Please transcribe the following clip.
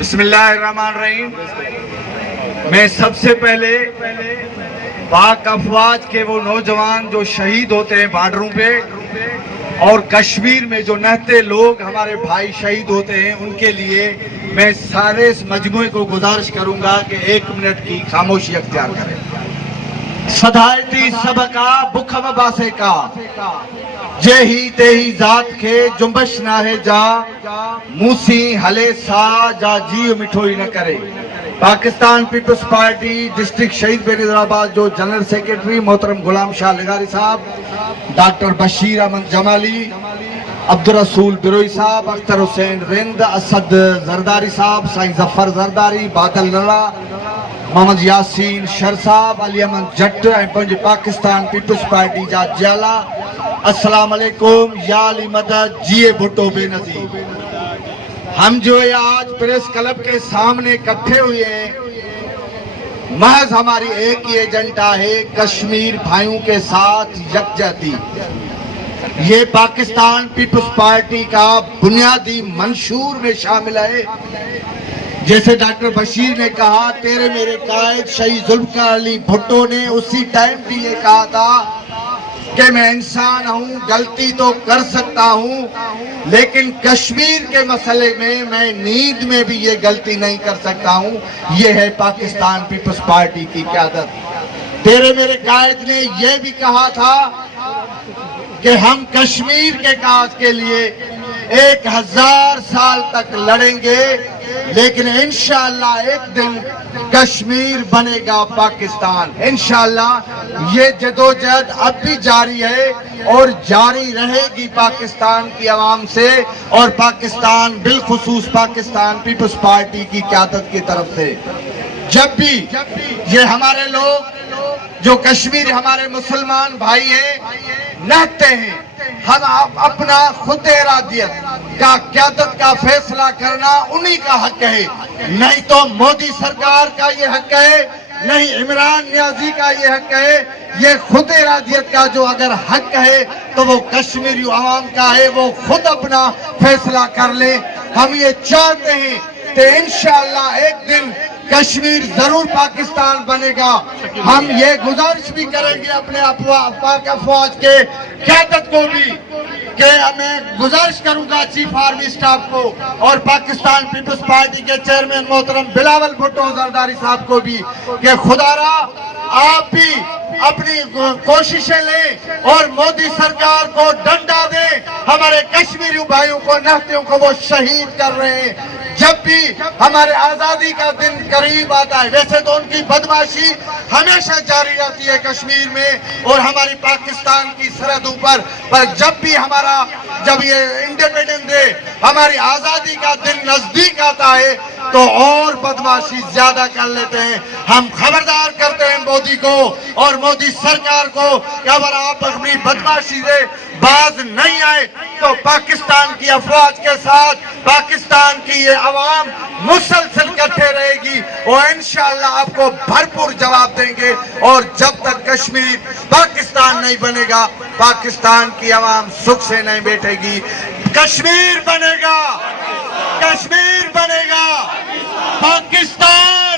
بسم اللہ الرحمن الرحیم۔ میں سب سے پہلے پاک افواج کے وہ نوجوان جو شہید ہوتے ہیں بارڈروں پہ، اور کشمیر میں جو نہتے لوگ ہمارے بھائی شہید ہوتے ہیں، ان کے لیے میں سارے اس مجموعے کو گزارش کروں گا کہ 1 منٹ کی خاموشی اختیار کریں۔ سدھائتی سب کا بکھم باسے کا جے ہی تے ہی ذات کے جنبش نہ ہے جا موسی ہلے سا جا جیو مٹھوئی نہ کرے۔ پاکستان پیپلز پارٹی ڈسٹرکٹ شہید بینظیر آباد جو جنرل سیکرٹری محترم غلام شاہ لغاری صاحب، ڈاکٹر بشیر احمد جمالی، عبدالرسول بروئی صاحب، اختر حسین رند، اسد زرداری صاحب، سائیں ظفر زرداری، بادل لڑا، محمد یاسین شر صاحب، علی احمد جٹ، پنج پاکستان پیپلز پارٹی جا جیالا، السلام علیکم، یا علی مدد، جیے بھٹو بے نظیر۔ ہم جو ہے آج پریس کلب کے سامنے اکٹھے ہوئے ہیں، محض ہماری ایک ہی ایجنڈا ہے، کشمیر بھائیوں کے ساتھ یکجہتی۔ یہ پاکستان پیپلز پارٹی کا بنیادی منشور میں شامل ہے۔ جیسے ڈاکٹر بشیر نے کہا، تیرے میرے قائد شہید ذوالفقار علی بھٹو نے اسی ٹائم بھی یہ کہا تھا کہ میں انسان ہوں، غلطی تو کر سکتا ہوں، لیکن کشمیر کے مسئلے میں نیند میں بھی یہ غلطی نہیں کر سکتا ہوں۔ یہ ہے پاکستان پیپلز پارٹی کی قیادت۔ تیرے میرے قائد نے یہ بھی کہا تھا کہ ہم کشمیر کے کاج کے لیے 1000 سال تک لڑیں گے، لیکن انشاءاللہ ایک دن کشمیر بنے گا پاکستان۔ انشاءاللہ یہ جدوجہد اب بھی جاری ہے اور جاری رہے گی پاکستان کی عوام سے اور پاکستان بالخصوص پاکستان پیپلز پارٹی کی قیادت کی طرف سے۔ جب بھی یہ ہمارے لوگ جو کشمیر ہمارے مسلمان بھائی ہیں نہتے ہیں، ہم اپنا خود ارادیت کا قیادت کا فیصلہ کرنا انہی کا حق ہے، نہیں تو مودی سرکار کا یہ حق ہے، نہیں عمران نیازی کا یہ حق ہے۔ یہ خود ارادیت کا جو اگر حق ہے تو وہ کشمیری عوام کا ہے، وہ خود اپنا فیصلہ کر لیں۔ ہم یہ چاہتے ہیں کہ انشاءاللہ ایک دن کشمیر ضرور پاکستان بنے گا۔ ہم یہ گزارش بھی کریں گے اپنے پاک افواج کے قیادت کو بھی کہ میں گزارش کروں گا چیف آرمی سٹاف کو اور پاکستان پیپلز پارٹی کے چیئرمین محترم بلاول بھٹو زرداری صاحب کو بھی کہ خدا را آپ بھی اپنی کوششیں لیں اور مودی سرکار کو ڈنڈا دیں۔ ہمارے کشمیری بھائیوں کو نہتیوں کو وہ شہید کر رہے ہیں۔ جب بھی ہمارے آزادی کا دن قریب آتا ہے، ویسے تو ان کی بدمعاشی ہمیشہ جاری رہتی ہے کشمیر میں اور ہماری پاکستان کی سرحدوں پر جب بھی جب یہ انڈیپینڈنس ڈے ہماری آزادی کا دن نزدیک آتا ہے تو اور بدمعاشی زیادہ کر لیتے ہیں۔ ہم خبردار کرتے ہیں مودی کو اور مودی سرکار کو کہ اگر آپ اپنی بدمعاشی سے باز نہیں آئے تو پاکستان کی افواج کے ساتھ پاکستان کی یہ عوام مسلسل کٹھے رہے گی اور انشاءاللہ آپ کو بھرپور جواب دیں گے۔ اور جب تک کشمیر پاکستان نہیں بنے گا، پاکستان کی عوام سکھ سے نہیں بیٹھے گی۔ کشمیر بنے گا، کشمیر بنے گا، پاکستان